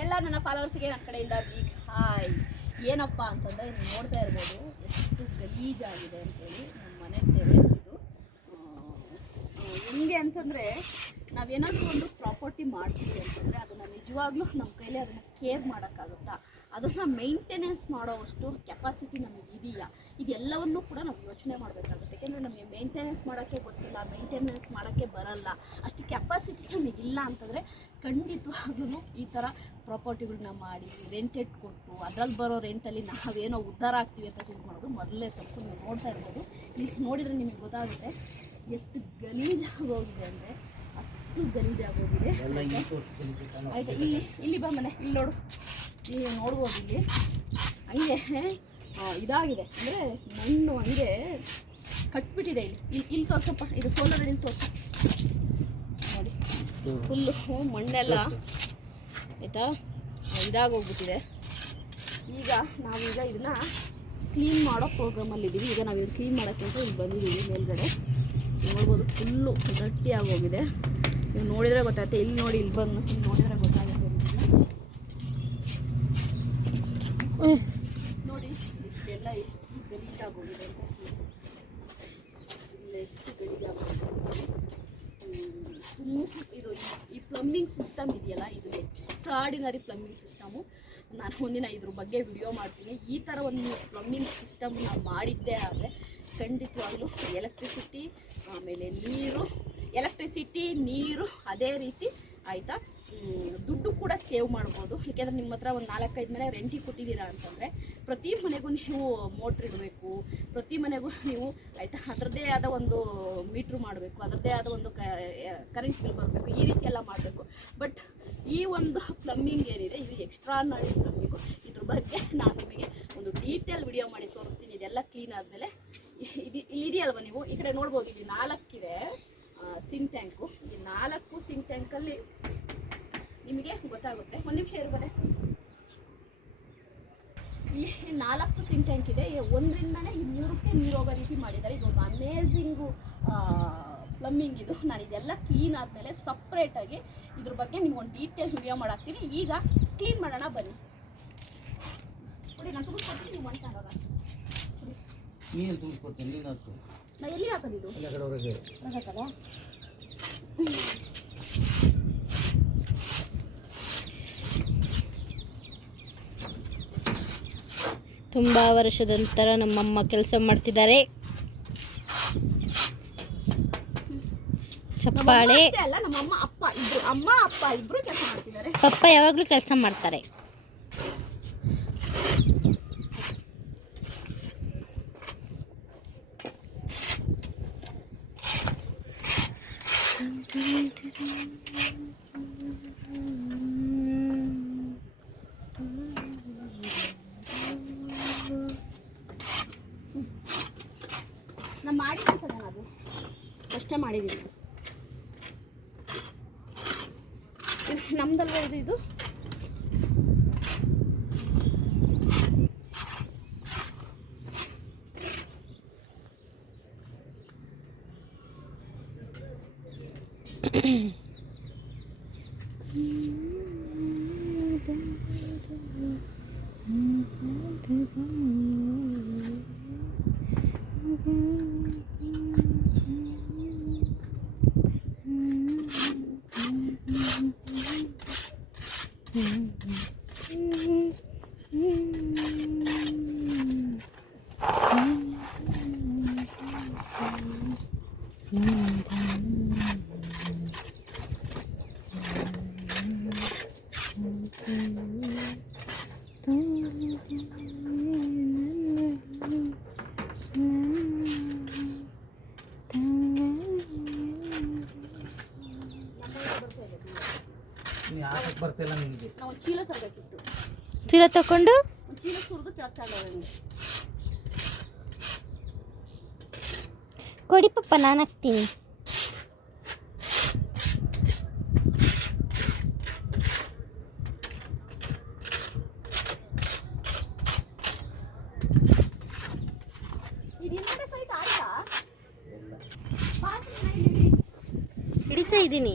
ಎಲ್ಲ ನನ್ನ ಫಾಲೋವರ್ಸ್ಗೆ ನನ್ನ ಕಡೆಯಿಂದ ಬಿಗ್ ಹಾಯ್. ಏನಪ್ಪ ಅಂತಂದರೆ ನೀವು ನೋಡ್ತಾ ಇರ್ಬೋದು ಎಷ್ಟು ಗಲೀಜಾಗಿದೆ ಅಂತೇಳಿ ನಮ್ಮ ಮನೆ ಟೆರೇಸ್ ಇದು. ಹೆಂಗೆ ಅಂತಂದರೆ ನಾವೇನಾದರೂ ಒಂದು ಪ್ರಾಪರ್ಟಿ ಮಾಡ್ತೀವಿ ಅಂತಂದರೆ ಅದನ್ನು ನಿಜವಾಗ್ಲೂ ನಮ್ಮ ಕೈಲಿ ಅದನ್ನು ಕೇರ್ ಮಾಡೋಕ್ಕಾಗುತ್ತಾ, ಅದನ್ನು ಮೇಂಟೆನೆನ್ಸ್ ಮಾಡೋವಷ್ಟು ಕೆಪಾಸಿಟಿ ನಮಗಿದೆಯಾ, ಇದೆಲ್ಲವನ್ನೂ ಕೂಡ ನಾವು ಯೋಚನೆ ಮಾಡಬೇಕಾಗುತ್ತೆ. ಯಾಕೆಂದರೆ ನಮಗೆ ಮೇಂಟೆನೆನ್ಸ್ ಮಾಡೋಕ್ಕೆ ಗೊತ್ತಿಲ್ಲ, ಮೇಂಟೆನೆನ್ಸ್ ಮಾಡೋಕ್ಕೆ ಬರಲ್ಲ, ಅಷ್ಟು ಕೆಪಾಸಿಟಿ ನಮಗಿಲ್ಲ ಅಂತಂದರೆ ಖಂಡಿತವಾಗ್ಲೂ ಈ ಥರ ಪ್ರಾಪರ್ಟಿಗಳನ್ನ ಮಾಡಿ ರೆಂಟೆಡ್ ಕೊಟ್ಟು ಅದರಲ್ಲಿ ಬರೋ ರೆಂಟಲ್ಲಿ ನಾವೇನೋ ಉದ್ಧಾರ ಆಗ್ತೀವಿ ಅಂತ ತಿಳ್ಕೊಳ್ಳೋದು ಮೊದಲೇ ತಪ್ಪು. ನೀವು ನೋಡ್ತಾ ಇರ್ಬೋದು, ಇಲ್ಲಿ ನೋಡಿದರೆ ನಿಮಗೆ ಗೊತ್ತಾಗುತ್ತೆ ಎಷ್ಟು ಗಲೀಜಾಗೋಗಿದೆ ಅಂದರೆ ಅಷ್ಟು ಗಲೀಜಾಗೋಗಿದೆ. ಆಯಿತಾ, ಇಲ್ಲಿ ಬಾ ಮನೆ, ಇಲ್ಲಿ ನೋಡು, ನೀವು ನೋಡ್ಬೋದು ಇಲ್ಲಿ ಹಂಗೆ ಇದಾಗಿದೆ ಅಂದರೆ ಮಣ್ಣು ಹಂಗೆ ಕಟ್ಬಿಟ್ಟಿದೆ. ಇಲ್ಲಿ ತೋರ್ಸಪ್ಪ, ಇದು ಸೋಲಾರ್ ಇಲ್ಲಿ ತೋರ್ಸು ನೋಡಿ, ಫುಲ್ಲು ಮಣ್ಣೆಲ್ಲ ಆಯಿತಾ ಇದಾಗೋಗ್ಬಿಟ್ಟಿದೆ. ಈಗ ನಾವೀಗ ಇದನ್ನ ಕ್ಲೀನ್ ಮಾಡೋ ಪ್ರೋಗ್ರಾಮಲ್ಲಿದ್ದೀವಿ. ಈಗ ನಾವು ಇದನ್ನು ಕ್ಲೀನ್ ಮಾಡೋಕ್ಕೆ ಅಂತ ಇಲ್ಲಿ ಬಂದಿದ್ದೀವಿ. ಮೇಲ್ಗಡೆ ನೋಡ್ಬೋದು ಫುಲ್ಲು ಗಟ್ಟಿ ಆಗೋಗಿದೆ. ನೀವು ನೋಡಿದರೆ ಗೊತ್ತಾಗುತ್ತೆ, ಇಲ್ಲಿ ನೋಡಿ, ಇಲ್ಲಿ ಬಂದು ಇಲ್ಲಿ ನೋಡಿದರೆ ಗೊತ್ತಾಗುತ್ತೆ. ನೋಡಿ ಇಷ್ಟೆಲ್ಲ ಎಷ್ಟು ಗಲೀಜಾಗೋಗಿದೆ ಅಂತ, ಇಲ್ಲ ಎಷ್ಟು ಗಲೀಜಾಗೋಗಿದೆ. ಇದು ಈ ಪ್ಲಂಬಿಂಗ್ ಸಿಸ್ಟಮ್ ಇದೆಯಲ್ಲ, ಇದು ಎಕ್ಸ್ಟ್ರಾಡಿನರಿ ಪ್ಲಂಬಿಂಗ್ ಸಿಸ್ಟಮು. ನಾನು ಒಂದಿನ ಇದ್ರ ಬಗ್ಗೆ ವಿಡಿಯೋ ಮಾಡ್ತೀನಿ. ಈ ಥರ ಒಂದು ಪ್ಲಂಬಿಂಗ್ ಸಿಸ್ಟಮ್ ನಾವು ಮಾಡಿದ್ದೇ ಆದರೆ ಖಂಡಿತವಾಗ್ಲೂ ಎಲೆಕ್ಟ್ರಿಸಿಟಿ, ಆಮೇಲೆ ಎಲೆಕ್ಟ್ರಿಸಿಟಿ ನೀರು ಅದೇ ರೀತಿ ಆಯಿತಾ, ದುಡ್ಡು ಕೂಡ ಸೇವ್ ಮಾಡ್ಬೋದು. ಏಕೆಂದರೆ ನಿಮ್ಮ ಹತ್ರ ಒಂದು 4-5 ಮನೆ ರೆಂಟಿಗೆ ಕೊಟ್ಟಿದ್ದೀರಾ ಅಂತಂದರೆ ಪ್ರತಿ ಮನೆಗೂ ನೀವು ಮೋಟ್ರ್ ಇಡಬೇಕು, ಪ್ರತಿ ಮನೆಗೂ ನೀವು ಆಯಿತಾ ಅದರದ್ದೇ ಆದ ಒಂದು ಮೀಟ್ರ್ ಮಾಡಬೇಕು, ಅದರದ್ದೇ ಆದ ಒಂದು ಕರೆಂಟ್ ಬಿಲ್ ಬರಬೇಕು, ಈ ರೀತಿ ಎಲ್ಲ ಮಾಡಬೇಕು. ಬಟ್ ಈ ಒಂದು ಪ್ಲಂಬಿಂಗ್ ಏನಿದೆ ಇದು ಎಕ್ಸ್ಟ್ರಾನರಿ ಪ್ಲಂಬಿಂಗು. ಇದ್ರ ಬಗ್ಗೆ ನಾನು ನಿಮಗೆ ಒಂದು ಡೀಟೇಲ್ ವಿಡಿಯೋ ಮಾಡಿ ತೋರಿಸ್ತೀನಿ. ಇದೆಲ್ಲ ಕ್ಲೀನ್ ಆದಮೇಲೆ ಇಲ್ಲಿದೆಯಲ್ವ, ನೀವು ಈ ಕಡೆ ನೋಡ್ಬೋದು, ಇಲ್ಲಿ 4 ಇದೆ ಸಿಂಕ್ ಟ್ಯಾಂಕು. ಈ 4 ಸಿಂಕ್ ಟ್ಯಾಂಕಲ್ಲಿ ನಿಮಗೆ ಗೊತ್ತಾಗುತ್ತೆ. ಒಂದು ನಿಮಿಷ ಇರ್ಬನೆ. ಈ 4 ಸಿಂಕ್ ಟ್ಯಾಂಕ್ ಇದೆ, ಒಂದರಿಂದನೇ ಈ 3ಕ್ಕೆ ನೀರು ಹೋಗೋ ರೀತಿ ಮಾಡಿದ್ದಾರೆ. ಇದೊಂದು ಅಮೇಝಿಂಗು ಪ್ಲಂಬಿಂಗ್ ಇದು. ನಾನು ಇದೆಲ್ಲ ಕ್ಲೀನ್ ಆದಮೇಲೆ ಸಪ್ರೇಟಾಗಿ ಇದ್ರ ಬಗ್ಗೆ ನಿಮ್ಗೊಂದು ಡೀಟೇಲ್ ವಿಡಿಯೋ ಮಾಡಾಕ್ತೀನಿ. ಈಗ ಕ್ಲೀನ್ ಮಾಡೋಣ ಬನ್ನಿ. ನೋಡಿ, ನಾನು ತುಂಬಿಸ್ಕೊಡ್ತೀನಿ, ನೀವು ಮಾಡ್ತಾ ಇವಾಗ ನೀರು ತುಂಬಿಸ್ಕೊಡ್ತೀನಿ. ನೀನು ಹಾಕು, ನಾ ಎಲ್ಲಿ ಹಾಕೋದಿದ್ದು ಹೊರಗೆ ಹಾಕಲ್ಲ. ತುಂಬ ವರ್ಷದ ನಂತರ ನಮ್ಮಮ್ಮ ಕೆಲಸ ಮಾಡ್ತಿದ್ದಾರೆ. ಚಪ್ಪಾಳೆ ಅಲ್ಲ, ನಮ್ಮ ಅಮ್ಮ ಅಪ್ಪ ಇಬ್ರು ಕೆಲಸ ಮಾಡ್ತಿದ್ದಾರೆ. ಪಪ್ಪ ಯಾವಾಗಲೂ ಕೆಲಸ ಮಾಡ್ತಾರೆ. ನಾನು ಮಾಡಿದ್ದೀನಿ ಸರ್, ನಾನು ಅದು ಅಷ್ಟೇ ಮಾಡಿದ್ದೀನಿ. ನಮ್ದಲ್ವ ಇದು ಬರ್ತಿಲ್ಲ ನಿಮಗೆ. ನಾವು ಚೀಲ ತರಬೇಕಿತ್ತು. ಚೀಲ ತಗೊಂಡು ಚೀಲ ಸುರಿದು ಕೆಳಗೆ ಕೊಡಿ ಪಪ್ಪ, ನಾನು ಹಾಕ್ತೀನಿ. ಹಿಡಿತಾ ಇದ್ದೀನಿ,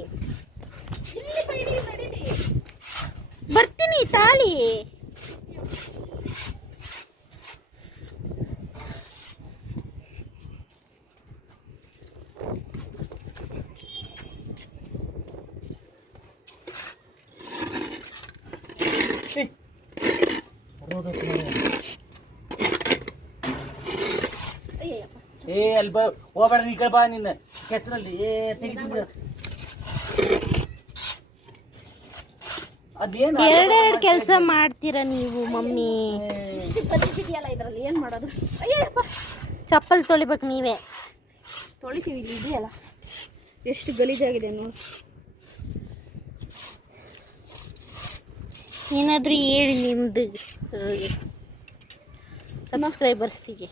ಬರ್ತೀನಿ. ಮಮ್ಮಿ ತಾಳಿ. ಅಯ್ಯಪ್ಪ, ಏ ಅಲ್ಲಿ ಹೋಗ್ಬೇಡ, ಈ ಕಡೆ ಬಾ ನಿನ್ನ ಕೆಸರಲ್ಲಿ. ತೆಗಿತೀನಿ ಅದೇನು ಎರಡೆರಡು ಕೆಲಸ ಮಾಡ್ತೀರಾ ನೀವು ಮಮ್ಮಿ. ಇಷ್ಟು ಗಲೀಜಿದೆಯಲ್ಲ ಇದರಲ್ಲಿ ಏನು ಮಾಡೋದು? ಅಯ್ಯಪ್ಪ, ಚಪ್ಪಲ್ ತೊಳಿಬೇಕು ನೀವೇ. ತೊಳಿತೀವಿ, ಇಲ್ಲಿ ಇದೆಯಲ್ಲ ಎಷ್ಟು ಗಲೀಜಾಗಿದೆ ನೋಡಿ. ಏನಾದರೂ ಹೇಳಿ ನಿಮ್ಮದು ಸಬ್ಸ್ಕ್ರೈಬರ್ಸಿಗೆ.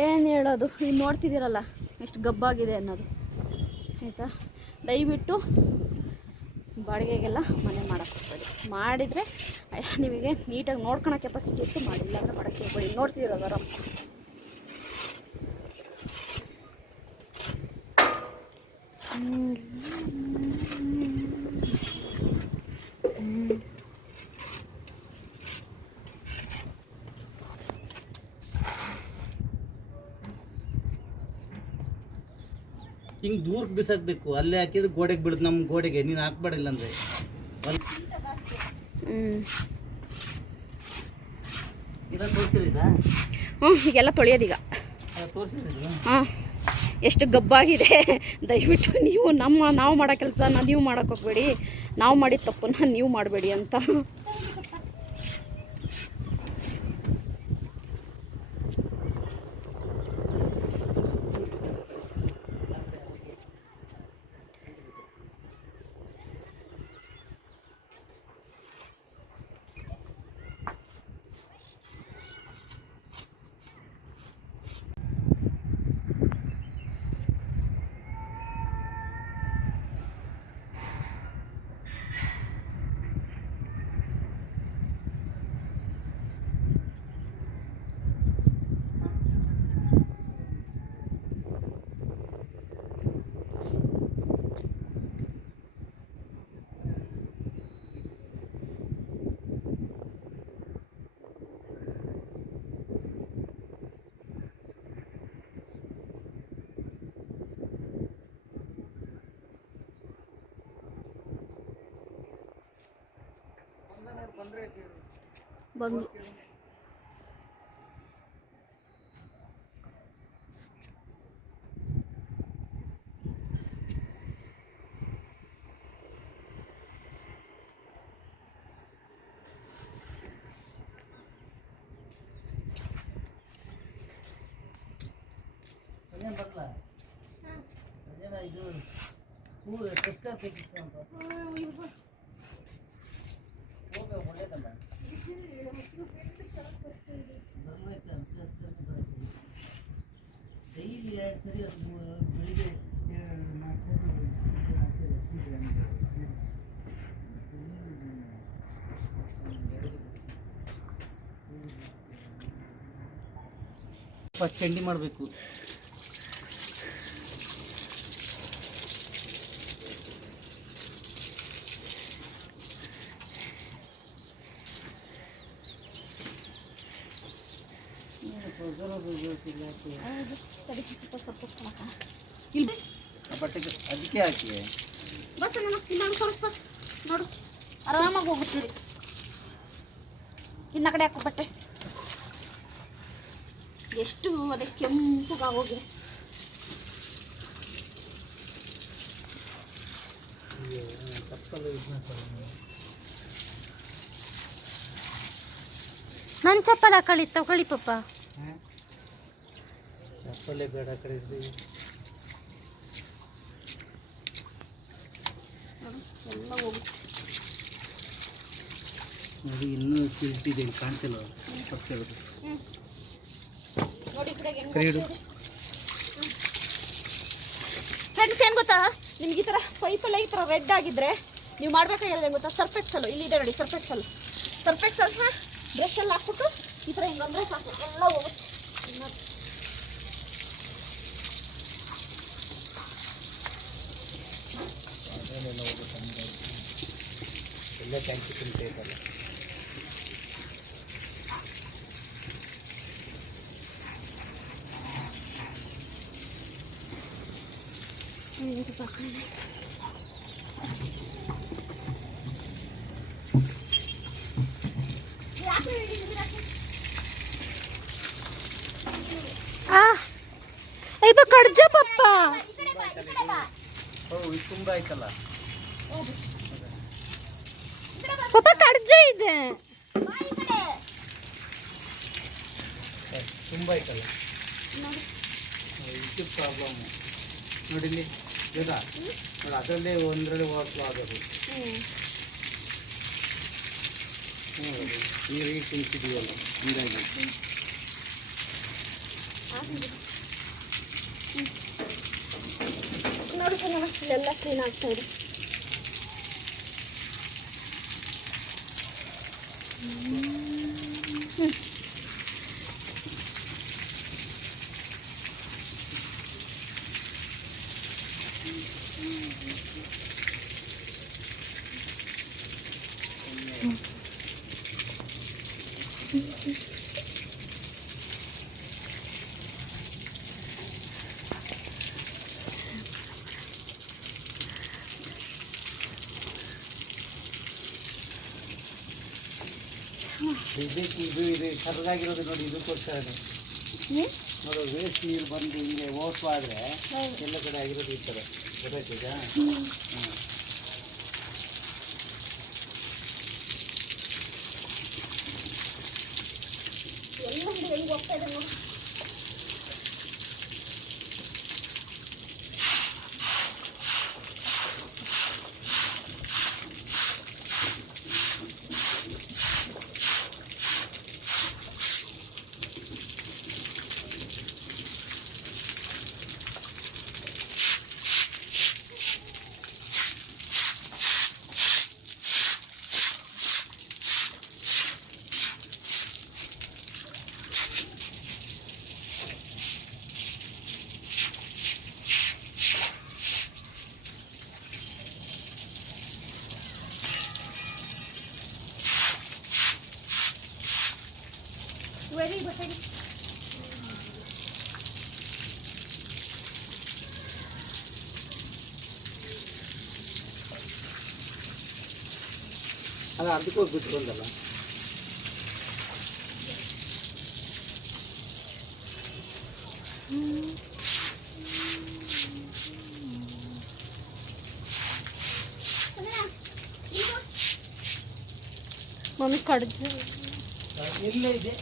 ಏನು ಹೇಳೋದು, ಈಗ ನೋಡ್ತಿದ್ದೀರಲ್ಲ ಎಷ್ಟು ಗಬ್ಬಾಗಿದೆ ಅನ್ನೋದು. ಆಯಿತಾ, ದಯವಿಟ್ಟು ಬಾಡಿಗೆಗೆಲ್ಲ ಮನೆ ಮಾಡೋಕ್ಕೆ ಹೋಗ್ಬೇಡಿ. ಮಾಡಿದರೆ ನಿಮಗೆ ನೀಟಾಗಿ ನೋಡ್ಕೊಳೋ ಕೆಪಾಸಿಟಿ ಇತ್ತು ಮಾಡಿ, ಇಲ್ಲಾಂದರೆ ಮಾಡೋಕ್ಕೆ ಹೋಗ್ಬೇಡಿ. ನೋಡ್ತಿದ್ದೀರಲ್ಲ ರಪ್ಪ. ಹಿಂಗೆ ದೂರಕ್ಕೆ ಬಿಸಾಕಬೇಕು. ಅಲ್ಲೇ ಹಾಕಿದ್ರೆ ಗೋಡೆಗೆ ಬಿಡುದು, ನಮ್ಮ ಗೋಡೆಗೆ. ನೀನು ಹಾಕ್ಬೇಡಿಲ್ಲ ಅಂದರೆ ಇಲ್ಲ ತೋರಿಸಿರಿದ ಹೀಗೆಲ್ಲ ತೊಳೆಯೋದೀಗ. ತೋರಿಸಿರಿದ ಹಾಂ, ಎಷ್ಟು ಗಬ್ಬಾಗಿದೆ. ದಯವಿಟ್ಟು ನೀವು ನಾವು ಮಾಡೋ ಕೆಲಸನ ನೀವು ಮಾಡೋಕ್ಕೆ ಹೋಗ್ಬೇಡಿ, ನಾವು ಮಾಡಿದ ತಪ್ಪನ್ನ ನೀವು ಮಾಡಬೇಡಿ ಅಂತ. ಬಂದು ಅದೇನು ಬರಲ್ಲ, ಅದೇನ ಇದು ಹೂ ಟೆಸ್ಟರ್ ಬೇಕಿತ್ತು ಅಂತ. ಹೋಗ ಒಳ್ಳೇದಲ್ಲ ಡೈಲಿ 2 ಸರಿ ಅದು ಬೆಳಿಗ್ಗೆ 4 ಸರಿ ಫಸ್ಟ್ ಚಂಡಿ ಮಾಡಬೇಕು. ಇಲ್ಲಿ ಬಟ್ಟೆಗೆ ಅದಕ್ಕೆ ಹಾಕಿ ಬಸ್ ಇಲ್ಲ ಸ್ವಲ್ಪ ನೋಡು, ಆರಾಮಾಗಿ ಹೋಗುತ್ತೀರಿ. ಇನ್ನ ಕಡೆ ಹಾಕೋ ಬಟ್ಟೆ ಎಷ್ಟು ಅದಕ್ಕೆ ಕೆಂಪುಗಾಗೋಗಿದೆ. ನನ್ನ ಚಪ್ಪಲ್ ಹಾಕೊಳ್ಳಿ, ತಗೊಳ್ಳಿ ಪಪ್ಪ. ಚಪ್ಪಲೇ ಬೇಡ ಕಡೆ ಇರ್ತೀವಿ. ಎಲ್ಲ ಹೋಗುತ್ತೆ ನೋಡಿ, ಇನ್ನೂ ಸಿಲ್ಟಿದೆ, ಕಾಣಿಸಲ್ಲ ಪಕ್ಷ ನೋಡಿ ಈ ಕಡೆಗೆ ಹೆಂಗ್ ಕೈ ಇಡು. ಫ್ರೆಂಡ್ಸ್, ಏನು ಗೊತ್ತಾ, ನಿಮ್ಗೆ ಈ ಥರ ಪೈಪೆಲ್ಲ ಈ ಥರ ರೆಡ್ ಆಗಿದ್ರೆ ನೀವು ಮಾಡ್ಬೇಕಾಗಿರೋದು ಗೊತ್ತಾ, ಸರ್ಫೆಕ್ಸಲ್ಲು. ಇಲ್ಲಿದೆ ನೋಡಿ ಸರ್ಫೆಕ್ಸಲ್. ಸರ್ಫೆಕ್ಸಲ್ನ ಬ್ರಷಲ್ಲಿ ಹಾಕ್ಬಿಟ್ಟು ಈ ಥರ ಹಿಂಗಂದ್ರೆ ಸಾಕು, ಎಲ್ಲ ಹೋಗುತ್ತೆ. ಎಲ್ಲ ಟ್ಯಾಂಕಿ ತುಂಬ ಐತಲ್ಲ. ಸ್ವಲ್ಪ ಹಾಕ್ಕೊಳ್ಳಿ. ಅಯ್ಯಪ್ಪ ಕಡ್ಜ ಪಪ್ಪ. ಇದು ತುಂಬ ಆಯ್ತಲ್ಲ. ಪಪ್ಪ ಕಡ್ಜ ಇದೆ. ತುಂಬ ಆಯ್ತಲ್ಲ. ಇದು ಪ್ರಾಬ್ಲಮ್ ನೋಡಿ ಇಲ್ಲಿ ಇದಾ ನೋಡಿ, ಅದರಲ್ಲೇ ಒಂದರಲ್ಲಿ ಓವರ್ಫ್ಲೋ ಆಗೋದು. ನೀರು ಈಗ ತಿನ್ಸಿದೀವಲ್ಲ ಹೀಗಾಗಿ ನೋಡಿ ಸರ್, ಇಲ್ಲೆಲ್ಲ ಕ್ಲೀನ್ ಆಗ್ತಾ ಇದೆ. ಇದು ಕರ್ರಾಗಿರೋದು ನೋಡಿ, ಇದಕ್ಕೋಸ್ಕರ ನೋಡು, ವೇಸ್ಟ್ ನೀರು ಬಂದು ಹಿಂಗೆ ಓಟ್ಲು ಆದರೆ ಎಲ್ಲ ಕಡೆ ಆಗಿರೋದು ಈ ಥರ ಗೊತ್ತಾಯ್ತದ. ಹೆಂಗೆ ಹೋಗ್ತಾ ಇದೆ ನೋಡಿ. ವೆರಿ ಗೊತ್ತಾಗಿ ಅಲ್ಲ, ಅದಕ್ಕೋಗಿ ಬಿಟ್ಟು ಬಂದಲ್ಲ. ಮಮ್ಮಿ ಕಡ್ಜ ಇಲ್ಲೇ ಇದೆ.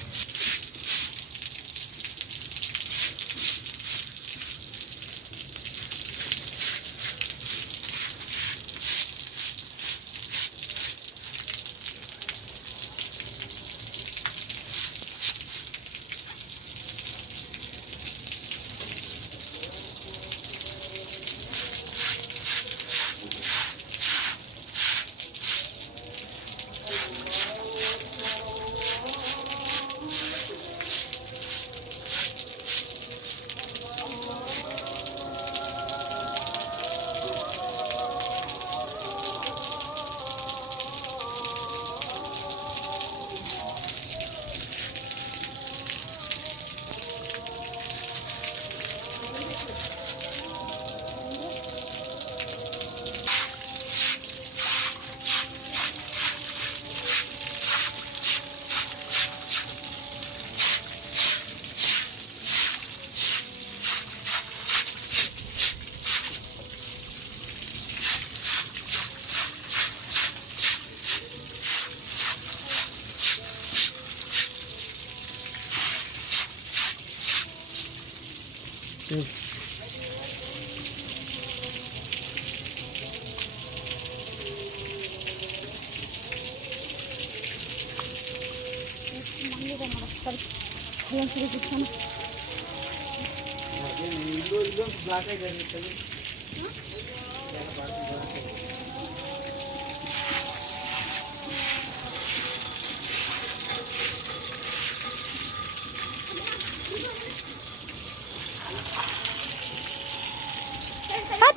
ಇಲ್ಲೊಂದು ಬ್ಲಾಕ್ ಆಗಿ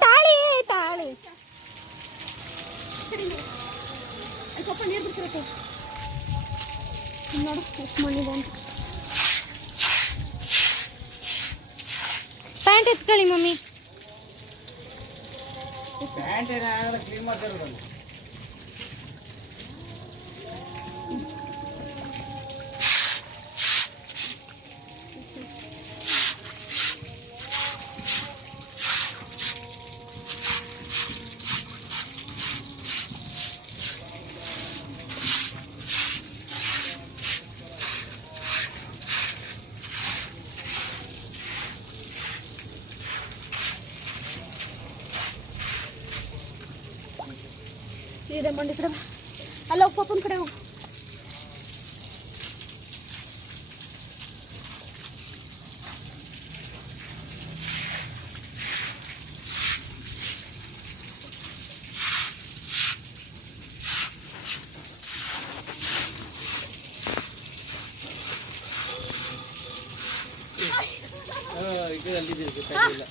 ತಾಳಿ ತಾಳಿ ಸ್ವಲ್ಪ ನೀರು ಬಿಡ್ತಿರತ್ತೆ ನೋಡು ಎಷ್ಟು ಮಣ್ಣಿದೆ ಅಂತ. ಪ್ಯಾಂಟ್ ಎತ್ಕೊಳ್ಳಿ ಮಮ್ಮಿ. ಪ್ಯಾಂಟ್ ಏನಾಗಲ್ಲ ಕ್ಲೀನ್ ಮಾಡ್ತಿರೋದು. ಇದೆ ಮಂಡಿ ಕಡೆ ಬಾ. ಅಲ್ಲ ಹೋಗಿ ಪಪ್ಪನ ಕಡೆ ಹೋಗು. ಇದು ಅಲ್ಲಿದೆ ಇಲ್ಲ.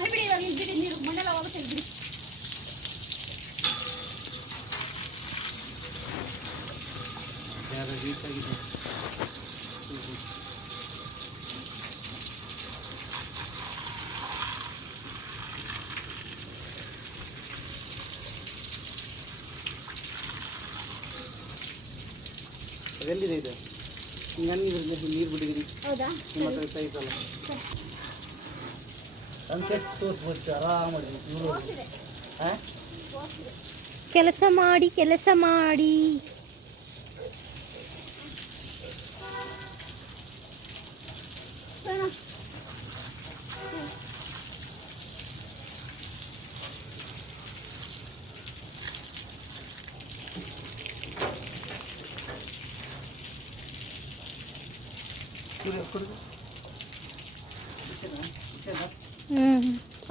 ಬಿಡಿ ಇವಾಗ ಇಲ್ಲಿ ಬಿಡಿ, ನೀರು ಮಣ್ಣೆಲ್ಲ ಹೋಗುತ್ತೆ ಬಿಡಿ. ಯಾರು ರೀಚಾಗಿದೆ. ಅದೆಲ್ಲಿದೆ ಇದು? ನನಗೆ ನೀರು ಬಿಟ್ಟಿದ್ದೀರಿ. ಹೌದಾ? ನಿಮ್ಮ ಹತ್ರ ಸೈತಲ್ಲ ಸನ್ಸೆಟ್ ತೋರಿಸ್ಬಿಡ್ತು ಆರಾಮಾಗಿ ಇವರು. ಹಾಂ ಕೆಲಸ ಮಾಡಿ ಕೆಲಸ ಮಾಡಿ.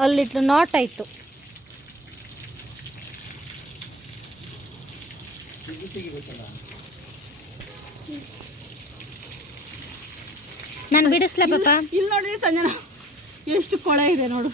ಅಲ್ಲಿಟ್ಟು ನಾಟ್ ಆಯಿತು. ನಾನು ಬಿಡಿಸ್ಲಾ ಪಾಪ? ಇಲ್ಲಿ ನೋಡಿ ಸಂಜನಾ, ಎಷ್ಟು ಕೊಳೆ ಇದೆ ನೋಡು.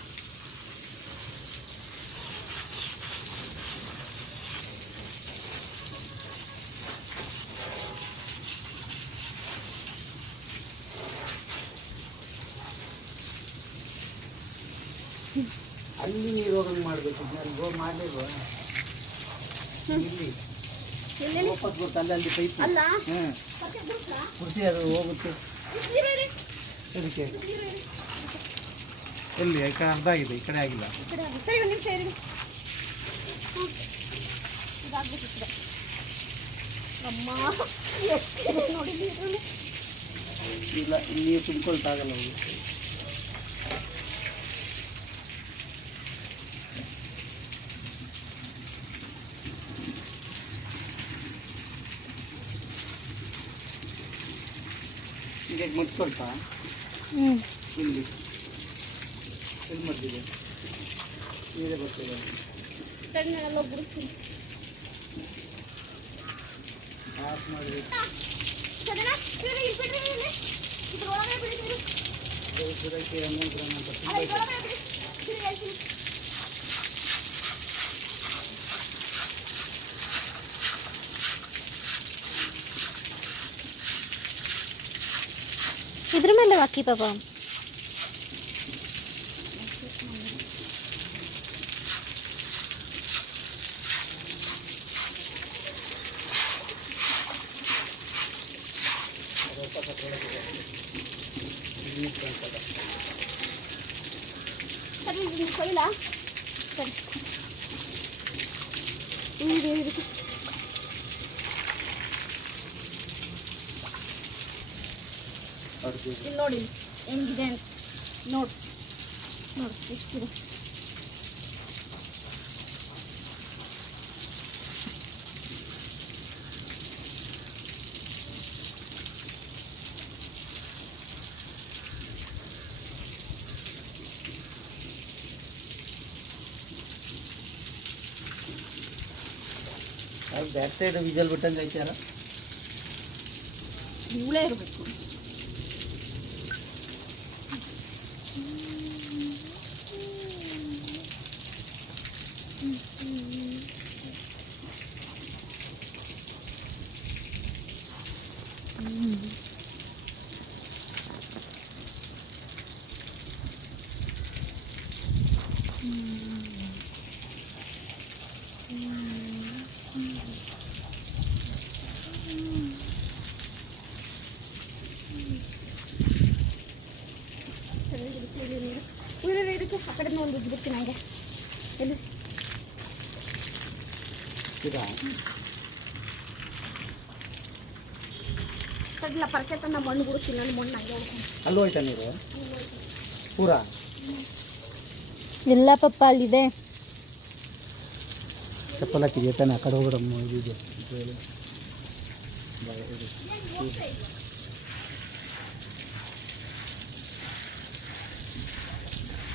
ಅಲ್ಲಿ ನೀರು ಹೋಗಂಗೆ ಮಾಡಬೇಕು. ನಾನು ಮಾಡಲಿಲ್ವಾ? ಇಲ್ಲಿ ವಾಪಸ್ ಗೊತ್ತು ಅಲ್ಲಿ ಅಲ್ಲಿ ಪೈಪ್. ಅಲ್ಲ ಹ್ಞೂ ಕುರ್ತಿ ಅದು ಹೋಗುತ್ತೆ. ಅದಕ್ಕೆ ಎಲ್ಲಿ ಈ ಕಡೆ ಅರ್ಧ ಆಗಿದೆ, ಈ ಕಡೆ ಆಗಿಲ್ಲ. ಸರಿ ಒಂದು ನಿಮಿಷ ಇರಿ. ಇದಾಗಬೇಕಿತ್ತು ಅಮ್ಮ, ಎಷ್ಟು ನೋಡಿ ನೀರು. ಇಲ್ಲ ನೀರು ತುಂಬ್ಕೊಳ್ತಾಗಲ್ಲ ಅವು. ಈಗ ಮುಚ್ಕೊಳ್ತಾ ಇಲ್ಲಿ ಎಲ್ಲಿ ಮದ್ದಿದೆ ನೀರೇ ಬರ್ತಿದೆ. ಸಣ್ಣೆಲ್ಲ ಬಿಡಿಸ್ತೀನಿ. ಆಫ್ ಮಾಡಬೇಕು. ಸಂಜನಾ, ಇಲ್ಲಿ ಬಿಡ್ರಿ, ಇಲ್ಲಿ ಇದ್ರೊಳಗೆ ಬಿಡಿ ನೀರು. ಗಿಡಕ್ಕೆ ಅಮೌಂಟ್ ಅಲ್ಲ ಇದ್ರೊಳಗೆ ಬಿಡಿ, ಬಿಡಿ ಹೇಳ್ತೀನಿ. ಇದ್ರ ಮೇಲೆ ಹಾಕಿ ಪಾಪ. ಸರಿ ಇದು ಕೊಯ್ಲ ಸರಿ ಇಲ್ಲಿ ಇಲ್ಲಿ ನೋಡಿ ಹೆಂಗಿದೆ ಅಂತ ನೋಡಿ ನೋಡಿ ಎಷ್ಟಿದೆ. ಬ್ಯಾಕ್ ಸೈಡ್ ವಿಜಲ್ ಬಿಟ್ಟಂಗೆ ಐತಾರ. ಇವಳೇ ಇರಬೇಕು. ಇದನ್ನು ಒಂದು ಉಜ್ಬಿಡ್ತೀನಿ ಹಂಗೆ ಎಲ್ಲಿ ಇದಾ ತಡ್ಲ ಪರಕೆ ತನ್ನ ಮಣ್ಣು ಬಿಡ್ತೀನಿ ನಾನು ಮಣ್ಣು ಹಂಗೆ ಹೊಡ್ಕೊಂಡು ಅಲ್ಲಿ ಹೋಯ್ತಾ ನೀರು ಪೂರಾ ಇಲ್ಲ ಪಪ್ಪ ಅಲ್ಲಿದೆ. ಚಪ್ಪಲ್ ಹಾಕಿದೆಯಾ ತಾನೆ? ಆ ಕಡೆ ಹೋಗ್ಬಿಡಮ್ಮ. ಇದು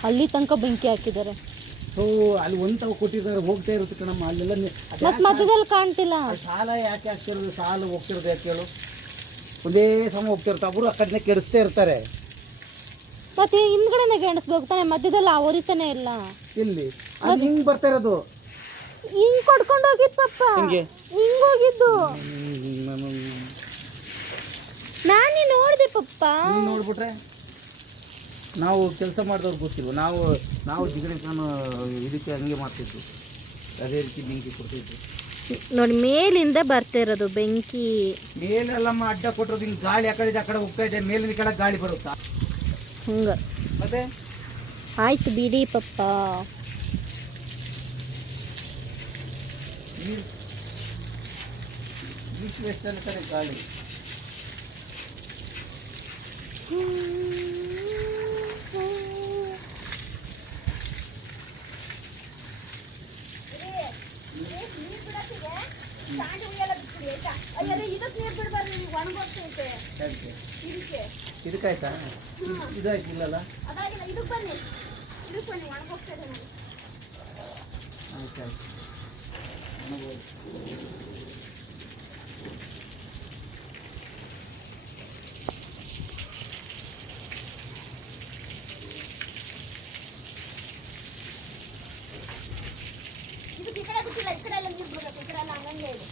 ಅಲ್ಲಿ ತನಕ ಬೆಂಕಿ ಹಾಕಿದ್ದಾರೆ. ಸೊ ಅಲ್ಲಿ ಒಂಥವ ಕೊಟ್ಟಿದ್ದಾರೆ, ಹೋಗ್ತಾ ಇರುತ್ತೆ ಕಣಮ್ಮ ಅಲ್ಲೆಲ್ಲ. ಮತ್ತೆ ಮಧ್ಯದಲ್ಲಿ ಕಾಣ್ತಿಲ್ಲ. ಸಾಲ ಯಾಕೆ ಹಾಕ್ತಿರೋದು? ಸಾಲ ಹೋಗ್ತಿರೋದು ಯಾಕೆ ಹೇಳು? ಒಂದೇ ಸಮ ಹೋಗ್ತಿರ್ತಾರೆ, ಅವರು ಆ ಕಡೆ ಕೆಡಿಸ್ತಾ ಇರ್ತಾರೆ. ಮತ್ತೆ ಹಿಂದ್ಗಡೆನೆ ಗೆಣಸ್ಬೇಕು ತಾನೆ, ಮಧ್ಯದಲ್ಲಿ ಅವರಿತಾನೆ ಇಲ್ಲ. ಇಲ್ಲಿ ಅದು ಹಿಂಗೆ ಬರ್ತಾ ಇರೋದು. ಹಿಂಗ್ ಕೊಡ್ಕೊಂಡು ಹೋಗಿದ್ ಪಪ್ಪ, ಹಿಂಗೆ ಹಿಂಗ್ ಹೋಗಿದ್ದು ನಾನೇ ನೋಡ್ದೆ ಪಪ್ಪ. ನೀನು ನೋಡ್ಬಿಟ್ರೆ ನಾವು ಕೆಲಸ ಮಾಡಿದವ್ರು ಗೊತ್ತಿಲ್ವ? ನಾವು ಜಿಗಣೆ ನಾನು ಇದಕ್ಕೆ ಹಂಗೆ ಮಾಡ್ತಿದ್ವಿ, ಅದೇ ರೀತಿ ಬೆಂಕಿ ಕೊಡ್ತಿದ್ವಿ. ನೋಡಿ ಮೇಲಿಂದ ಬರ್ತಾ ಇರೋದು ಬೆಂಕಿ. ಮೇಲೆಲ್ಲಮ್ಮ ಅಡ್ಡ ಕೊಟ್ಟಿರೋದು, ಹಿಂಗೆ ಗಾಳಿ ಆ ಕಡೆ ಹೋಗ್ತಾ ಇದೆ, ಮೇಲಿನ ಕಡೆ ಗಾಳಿ ಬರುತ್ತಾ? ಹಂಗ ಮತ್ತೆ ಆಯ್ತು ಬಿಡಿ ಪಪ್ಪ. ಈಸ್ಟ್ ವೆಸ್ಟರ್ನ್ ಕಡೆ ಗಾಳಿ. ಇದಕ್ಕೆ ನೀರು ಬಿಡಬಾರ್ದು, ಒಣಗೋಗ್ತೈತೆ ಇದಕ್ಕೆ. ಇದಕ್ಕಾಯ್ತಾ? ಇದಾಯ್ತಿಲ್ಲಲ್ಲ? ಅದಾಗಿಲ್ಲ, ಇದಕ್ಕೆ ಬನ್ನಿ ಒಣಗೋಗ್ತದೆ ನಾನು. ಆಯ್ತು ಆಯ್ತು. ಇದಕ್ಕೆ ಈ ಕಡೆ ಬಿಟ್ಟಿಲ್ಲ, ಈ ಕಡೆ ಎಲ್ಲ ನೀರು ಬಿಡಬೇಕು, ಈ ಕಡೆ ಎಲ್ಲ ಹಂಗಂಗೆ ಇದೆ.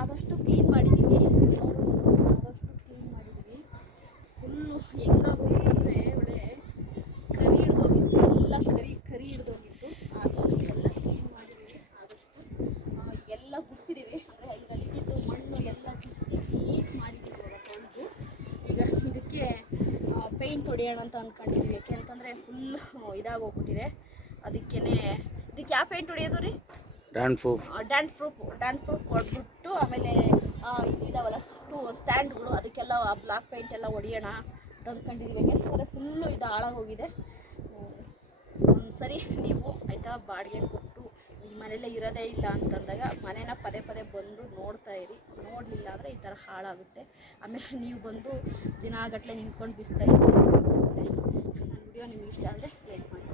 ಆದಷ್ಟು ಕ್ಲೀನ್ ಮಾಡಿದ್ದೀವಿ, ಆದಷ್ಟು ಕ್ಲೀನ್ ಮಾಡಿದ್ದೀವಿ. ಫುಲ್ಲು ಹೆಂಗಾಗೋಗಿತ್ತು ಅಂದರೆ ಒಳ್ಳೆ ಕರಿ ಹಿಡ್ದೋಗಿತ್ತು, ಎಲ್ಲ ಕರಿ ಹಿಡ್ದೋಗಿತ್ತು. ಆದಷ್ಟು ಎಲ್ಲ ಕ್ಲೀನ್ ಮಾಡಿದ್ದೀವಿ, ಆದಷ್ಟು ಎಲ್ಲ ಗುಡಿಸಿದ್ದೀವಿ. ಅಂದರೆ ಇದರಲ್ಲಿ ಇದ್ದಿದ್ದು ಮಣ್ಣು ಎಲ್ಲ ಗುಡಿಸಿ ನೀಟ್ ಮಾಡಿದ್ದೀವಿ. ಇವಾಗ ತೊಳೆದು ಈಗ ಇದಕ್ಕೆ ಪೇಂಟ್ ಹೊಡೆಯೋಣ ಅಂತ ಅಂದ್ಕೊಂಡಿದ್ದೀವಿ. ಯಾಕೆ ಅಂತಂದರೆ ಫುಲ್ ಇದಾಗೋಗ್ಬಿಟ್ಟಿದೆ. ಅದಕ್ಕೆ ಇದಕ್ಕೆ ಯಾವ ಪೇಂಟ್ ಹೊಡೆಯೋದು ರೀ? ಡ್ಯಾನ್ ಪ್ರೂಫ್ ಹೊಡೆದ್ಬಿಟ್ಟು ಆಮೇಲೆ ಇದಿದಾವಲ್ಲ ಸ್ಟ್ಯಾಂಡ್ಗಳು, ಅದಕ್ಕೆಲ್ಲ ಬ್ಲಾಕ್ ಪೇಂಟ್ ಎಲ್ಲ ಹೊಡೆಯೋಣ ಅಂತ ಅಂದ್ಕೊಂಡಿದ್ದೀವಿ. ಯಾಕೆಂದರೆ ಫುಲ್ಲು ಇದು ಹಾಳಾಗೋಗಿದೆ. ಒಂದು ಸರಿ ನೀವು ಆಯಿತಾ ಬಾಡಿಗೆ ಕೊಟ್ಟು ಈ ಮನೆಯಲ್ಲೇ ಇರೋದೇ ಇಲ್ಲ ಅಂತಂದಾಗ ಮನೇನ ಪದೇ ಪದೇ ಬಂದು ನೋಡ್ತಾ ಇರಿ. ನೋಡಲಿಲ್ಲ ಅಂದರೆ ಈ ಥರ ಹಾಳಾಗುತ್ತೆ. ಆಮೇಲೆ ನೀವು ಬಂದು ದಿನಗಟ್ಟಲೆ ನಿಂತ್ಕೊಂಡು ಬಿಸ್ತಾ ಇರ್ತೀರಿ. ನನ್ನ ವಿಡಿಯೋ ನಿಮ್ಗೆ ಇಷ್ಟ ಆದರೆ ಲೈಕ್ ಮಾಡಿ.